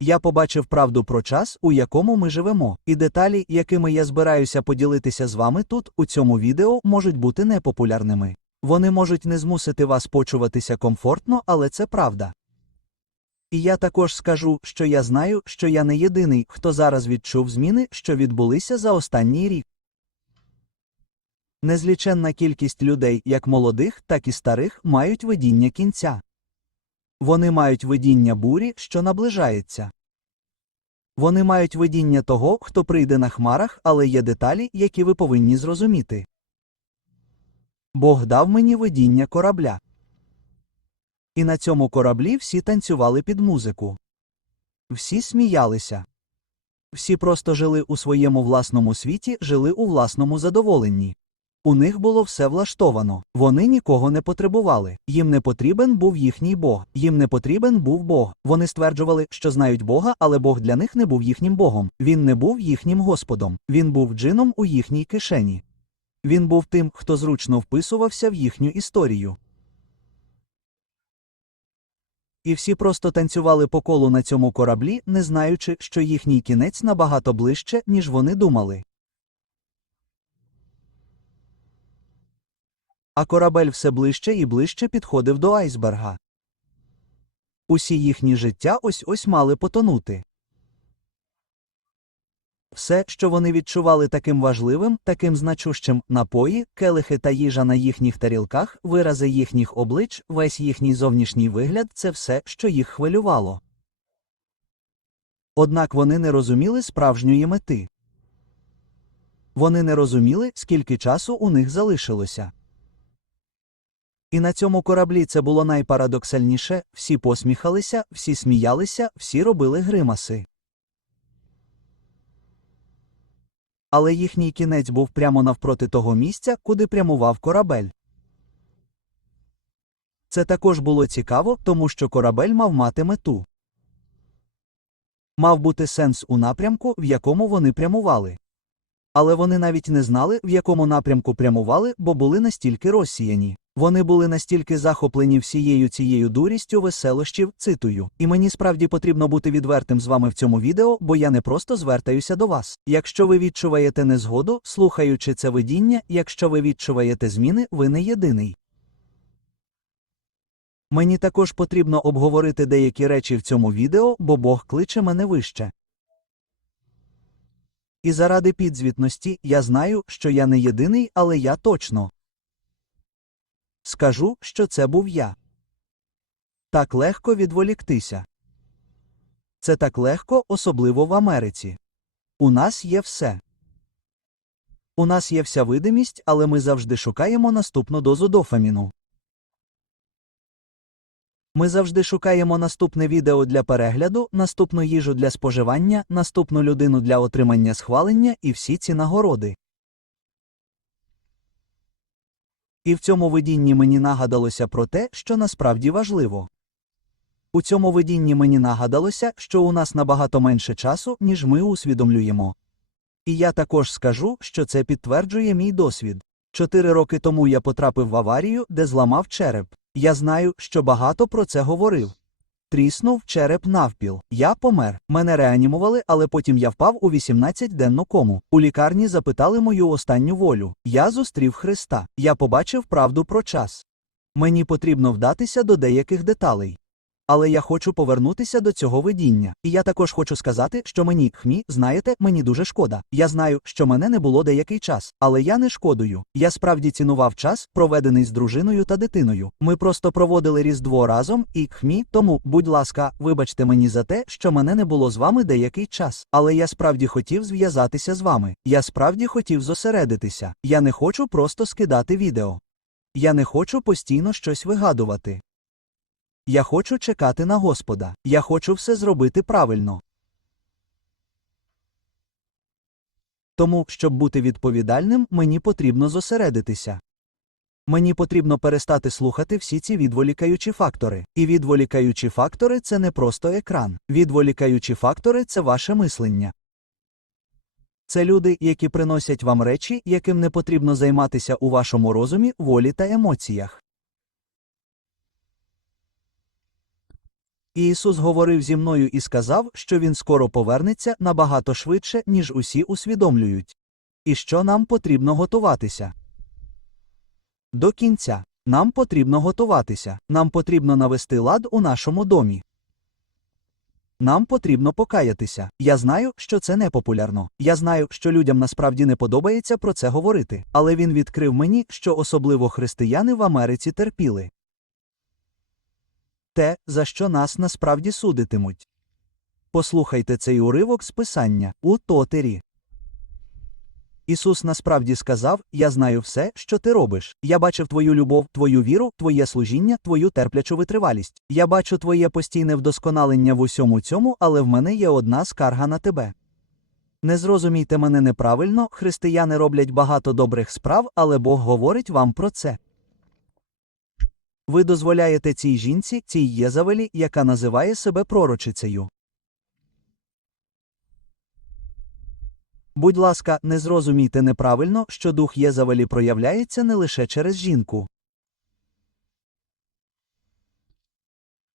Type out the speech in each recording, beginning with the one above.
Я побачив правду про час, у якому ми живемо, і деталі, якими я збираюся поділитися з вами тут, у цьому відео, можуть бути непопулярними. Вони можуть не змусити вас почуватися комфортно, але це правда. І я також скажу, що я знаю, що я не єдиний, хто зараз відчув зміни, що відбулися за останній рік. Незліченна кількість людей, як молодих, так і старих, мають видіння кінця. Вони мають видіння бурі, що наближається. Вони мають видіння того, хто прийде на хмарах, але є деталі, які ви повинні зрозуміти. Бог дав мені видіння корабля. І на цьому кораблі всі танцювали під музику. Всі сміялися. Всі просто жили у своєму власному світі, жили у власному задоволенні. У них було все влаштовано, вони нікого не потребували, їм не потрібен був їхній Бог, їм не потрібен був Бог. Вони стверджували, що знають Бога, але Бог для них не був їхнім Богом, він не був їхнім Господом, він був джином у їхній кишені. Він був тим, хто зручно вписувався в їхню історію. І всі просто танцювали по колу на цьому кораблі, не знаючи, що їхній кінець набагато ближче, ніж вони думали. А корабель все ближче і ближче підходив до айсберга. Усі їхні життя ось ось мали потонути. Все, що вони відчували таким важливим, таким значущим напої, келихи та їжа на їхніх тарілках, вирази їхніх облич, весь їхній зовнішній вигляд це все, що їх хвилювало. Однак вони не розуміли справжньої мети. Вони не розуміли, скільки часу у них залишилося. І на цьому кораблі це було найпарадоксальніше всі посміхалися, всі сміялися, всі робили гримаси. Але їхній кінець був прямо навпроти того місця, куди прямував корабель. Це також було цікаво, тому що корабель мав мати мету. Мав бути сенс у напрямку, в якому вони прямували. Але вони навіть не знали, в якому напрямку прямували, бо були настільки розсіяні. Вони були настільки захоплені всією цією дурістю веселощів, цитую. І мені справді потрібно бути відвертим з вами в цьому відео, бо я не просто звертаюся до вас. Якщо ви відчуваєте незгоду, слухаючи це видіння, якщо ви відчуваєте зміни, ви не єдиний. Мені також потрібно обговорити деякі речі в цьому відео, бо Бог кличе мене вище. І заради підзвітності я знаю, що я не єдиний, але я точно скажу, що це був я. Так легко відволіктися. Це так легко, особливо в Америці. У нас є все. У нас є вся видимість, але ми завжди шукаємо наступну дозу дофаміну. Ми завжди шукаємо наступне відео для перегляду, наступну їжу для споживання, наступну людину для отримання схвалення і всі ці нагороди. І в цьому видінні мені нагадалося про те, що насправді важливо. У цьому видінні мені нагадалося, що у нас набагато менше часу, ніж ми усвідомлюємо. І я також скажу, що це підтверджує мій досвід. Чотири роки тому я потрапив в аварію, де зламав череп. Я знаю, що багато про це говорив. Тріснув череп навпіл. Я помер. Мене реанімували, але потім я впав у 18-денну кому. У лікарні запитали мою останню волю. Я зустрів Христа. Я побачив правду про час. Мені потрібно вдатися до деяких деталей. Але я хочу повернутися до цього видіння. І я також хочу сказати, що мені, хмі, знаєте, мені дуже шкода. Я знаю, що мене не було деякий час, але я не шкодую. Я справді цінував час, проведений з дружиною та дитиною. Ми просто проводили Різдво разом, і хмі, тому, будь ласка, вибачте мені за те, що мене не було з вами деякий час. Але я справді хотів зв'язатися з вами. Я справді хотів зосередитися. Я не хочу просто скидати відео. Я не хочу постійно щось вигадувати. Я хочу чекати на Господа. Я хочу все зробити правильно. Тому, щоб бути відповідальним, мені потрібно зосередитися. Мені потрібно перестати слухати всі ці відволікаючі фактори. І відволікаючі фактори це не просто екран. Відволікаючі фактори це ваше мислення. Це люди, які приносять вам речі, яким не потрібно займатися у вашому розумі, волі та емоціях. Ісус говорив зі мною і сказав, що Він скоро повернеться набагато швидше, ніж усі усвідомлюють. І що нам потрібно готуватися? До кінця. Нам потрібно готуватися. Нам потрібно навести лад у нашому домі. Нам потрібно покаятися. Я знаю, що це непопулярно. Я знаю, що людям насправді не подобається про це говорити. Але він відкрив мені, що особливо християни в Америці терпіли те, за що нас насправді судитимуть. Послухайте цей уривок з писання у Тотері. Ісус насправді сказав: Я знаю все, що ти робиш. Я бачив твою любов, твою віру, твоє служіння, твою терплячу витривалість. Я бачу твоє постійне вдосконалення в усьому цьому, але в мене є одна скарга на тебе. Не зрозумійте мене неправильно, християни роблять багато добрих справ, але Бог говорить вам про це. Ви дозволяєте цій жінці, цій Єзавелі, яка називає себе пророчицею. Будь ласка, не зрозумійте неправильно, що дух Єзавелі проявляється не лише через жінку.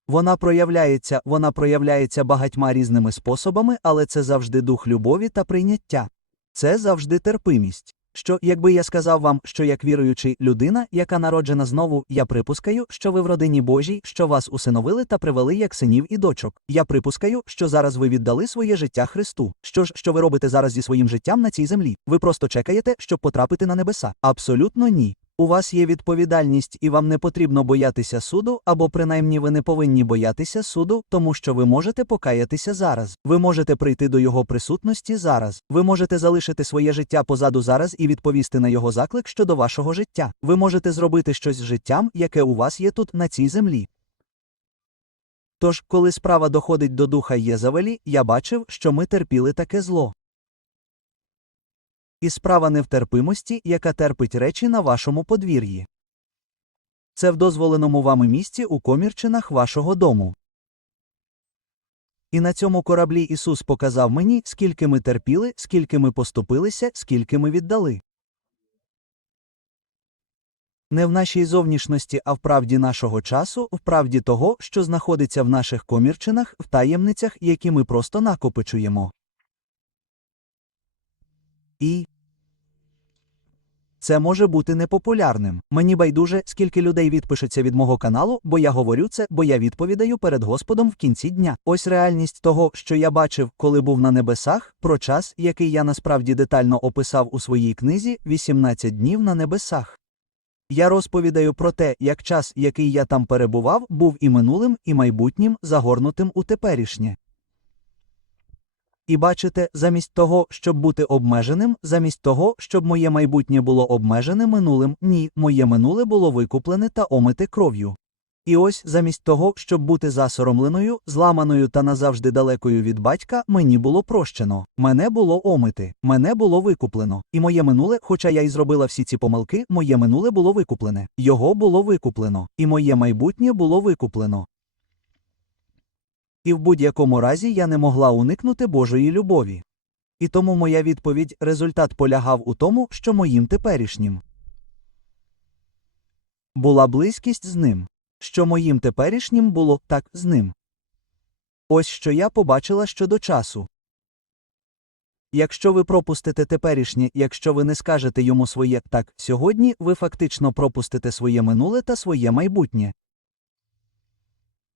Вона проявляється, вона проявляється багатьма різними способами, але це завжди дух любові та прийняття. Це завжди терпимість. Що, якби я сказав вам, що як віруючий людина, яка народжена знову, я припускаю, що ви в родині Божій, що вас усиновили та привели як синів і дочок. Я припускаю, що зараз ви віддали своє життя Христу. Що ж, що ви робите зараз зі своїм життям на цій землі? Ви просто чекаєте, щоб потрапити на небеса? Абсолютно ні. У вас є відповідальність, і вам не потрібно боятися суду, або принаймні ви не повинні боятися суду, тому що ви можете покаятися зараз. Ви можете прийти до його присутності зараз. Ви можете залишити своє життя позаду зараз і відповісти на його заклик щодо вашого життя. Ви можете зробити щось з життям, яке у вас є тут на цій землі. Тож, коли справа доходить до духа Єзавелі, я бачив, що ми терпіли таке зло. І справа не в терпимості, яка терпить речі на вашому подвір'ї. Це в дозволеному вами місці у комірчинах вашого дому. І на цьому кораблі Ісус показав мені, скільки ми терпіли, скільки ми поступилися, скільки ми віддали. Не в нашій зовнішності, а в правді нашого часу, в правді того, що знаходиться в наших комірчинах, в таємницях, які ми просто накопичуємо. І це може бути непопулярним. Мені байдуже, скільки людей відпишеться від мого каналу, бо я говорю це, бо я відповідаю перед Господом в кінці дня. Ось реальність того, що я бачив, коли був на небесах, про час, який я насправді детально описав у своїй книзі 18 днів на небесах. Я розповідаю про те, як час, який я там перебував, був і минулим, і майбутнім, загорнутим у теперішнє. І бачите, замість того, щоб бути обмеженим, замість того, щоб моє майбутнє було обмежене минулим, ні, моє минуле було викуплене та омите кров'ю. І ось замість того, щоб бути засоромленою, зламаною та назавжди далекою від батька, мені було прощено, мене було омити, мене було викуплено. І моє минуле, хоча я й зробила всі ці помилки, моє минуле було викуплене, його було викуплено, і моє майбутнє було викуплено. І в будь-якому разі я не могла уникнути Божої любові. І тому моя відповідь результат полягав у тому, що моїм теперішнім була близькість з ним, що моїм теперішнім було так з ним. Ось що я побачила щодо часу. Якщо ви пропустите теперішнє, якщо ви не скажете йому своє так сьогодні, ви фактично пропустите своє минуле та своє майбутнє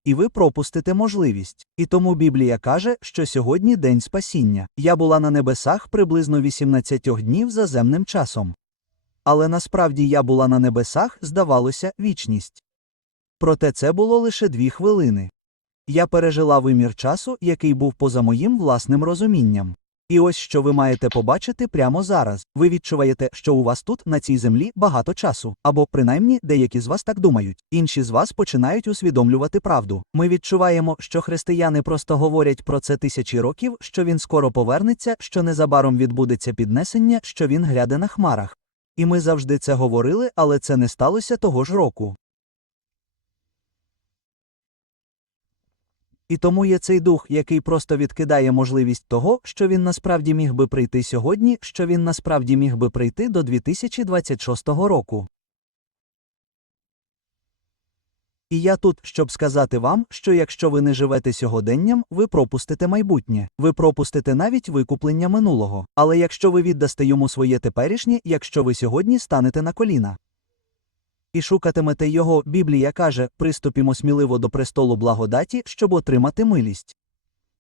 і ви пропустите можливість. І тому Біблія каже, що сьогодні день спасіння. Я була на небесах приблизно 18 днів за земним часом. Але насправді я була на небесах, здавалося, вічність. Проте це було лише дві хвилини. Я пережила вимір часу, який був поза моїм власним розумінням. І ось що ви маєте побачити прямо зараз. Ви відчуваєте, що у вас тут, на цій землі, багато часу, або принаймні деякі з вас так думають. Інші з вас починають усвідомлювати правду. Ми відчуваємо, що християни просто говорять про це тисячі років, що він скоро повернеться, що незабаром відбудеться піднесення, що він гляде на хмарах. І ми завжди це говорили, але це не сталося того ж року. І тому є цей дух, який просто відкидає можливість того, що він насправді міг би прийти сьогодні, що він насправді міг би прийти до 2026 року. І я тут, щоб сказати вам, що якщо ви не живете сьогоденням, ви пропустите майбутнє, ви пропустите навіть викуплення минулого. Але якщо ви віддасте йому своє теперішнє, якщо ви сьогодні станете на коліна. І шукатимете його, Біблія каже, приступімо сміливо до престолу благодаті, щоб отримати милість.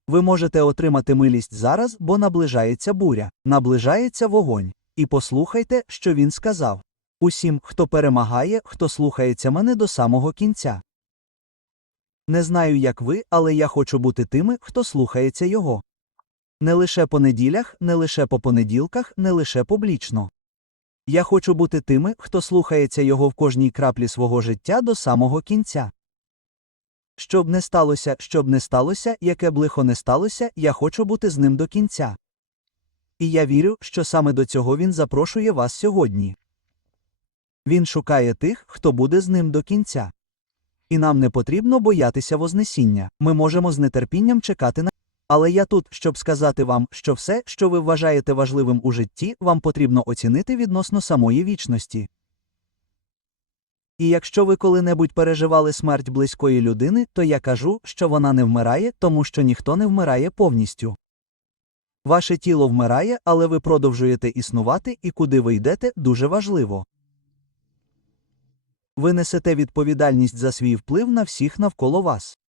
Ви можете отримати милість зараз, бо наближається буря, наближається вогонь. І послухайте, що він сказав. Усім, хто перемагає, хто слухається мене до самого кінця. Не знаю, як ви, але я хочу бути тими, хто слухається його. Не лише по неділях, не лише по понеділках, не лише публічно. Я хочу бути тими, хто слухається його в кожній краплі свого життя до самого кінця. Щоб не сталося, щоб не сталося, яке б лихо не сталося, я хочу бути з ним до кінця. І я вірю, що саме до цього він запрошує вас сьогодні. Він шукає тих, хто буде з ним до кінця. І нам не потрібно боятися Вознесіння, ми можемо з нетерпінням чекати на. Але я тут, щоб сказати вам, що все, що ви вважаєте важливим у житті, вам потрібно оцінити відносно самої вічності. І якщо ви коли-небудь переживали смерть близької людини, то я кажу, що вона не вмирає, тому що ніхто не вмирає повністю. Ваше тіло вмирає, але ви продовжуєте існувати, і куди ви йдете, дуже важливо. Ви несете відповідальність за свій вплив на всіх навколо вас.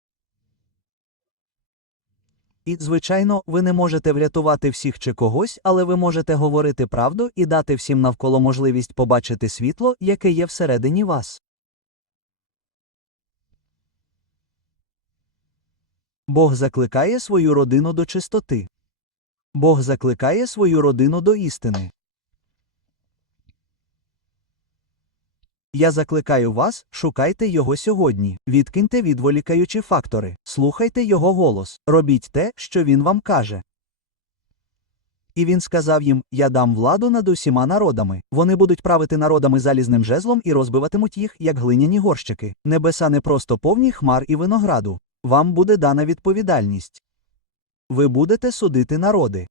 І, звичайно, ви не можете врятувати всіх чи когось, але ви можете говорити правду і дати всім навколо можливість побачити світло, яке є всередині вас. Бог закликає свою родину до чистоти. Бог закликає свою родину до істини. Я закликаю вас, шукайте його сьогодні, відкиньте відволікаючі фактори, слухайте його голос, робіть те, що він вам каже. І він сказав їм: Я дам владу над усіма народами. Вони будуть правити народами залізним жезлом і розбиватимуть їх, як глиняні горщики. Небеса не просто повні хмар і винограду. Вам буде дана відповідальність. Ви будете судити народи.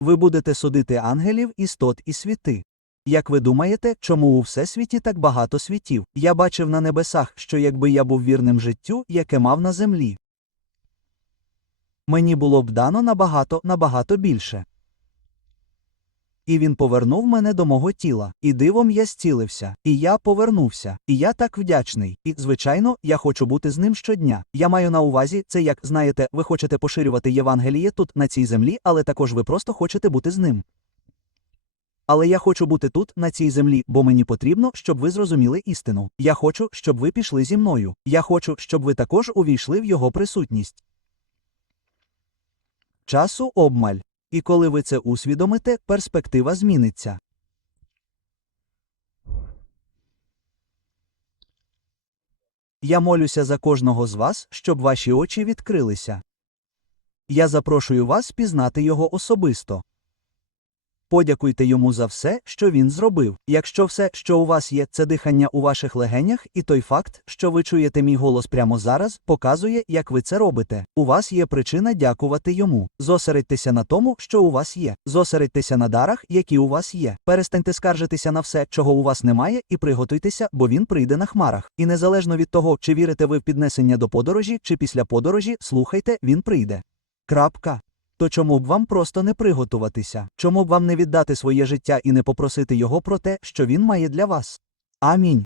Ви будете судити ангелів, істот і світи. Як ви думаєте, чому у всесвіті так багато світів? Я бачив на небесах, що якби я був вірним життю, яке мав на землі. Мені було б дано набагато, набагато більше. І він повернув мене до мого тіла, і дивом я зцілився, і я повернувся, і я так вдячний. І, звичайно, я хочу бути з ним щодня. Я маю на увазі, це як знаєте, ви хочете поширювати Євангеліє тут, на цій землі, але також ви просто хочете бути з ним. Але я хочу бути тут, на цій землі, бо мені потрібно, щоб ви зрозуміли істину. Я хочу, щоб ви пішли зі мною. Я хочу, щоб ви також увійшли в його присутність. Часу обмаль. І коли ви це усвідомите, перспектива зміниться. Я молюся за кожного з вас, щоб ваші очі відкрилися. Я запрошую вас пізнати його особисто. Подякуйте йому за все, що він зробив. Якщо все, що у вас є, це дихання у ваших легенях, і той факт, що ви чуєте мій голос прямо зараз, показує, як ви це робите. У вас є причина дякувати йому. Зосередьтеся на тому, що у вас є. Зосередьтеся на дарах, які у вас є. Перестаньте скаржитися на все, чого у вас немає, і приготуйтеся, бо він прийде на хмарах. І незалежно від того, чи вірите ви в піднесення до подорожі, чи після подорожі, слухайте, він прийде. Крапка. То чому б вам просто не приготуватися? Чому б вам не віддати своє життя і не попросити його про те, що він має для вас? Амінь.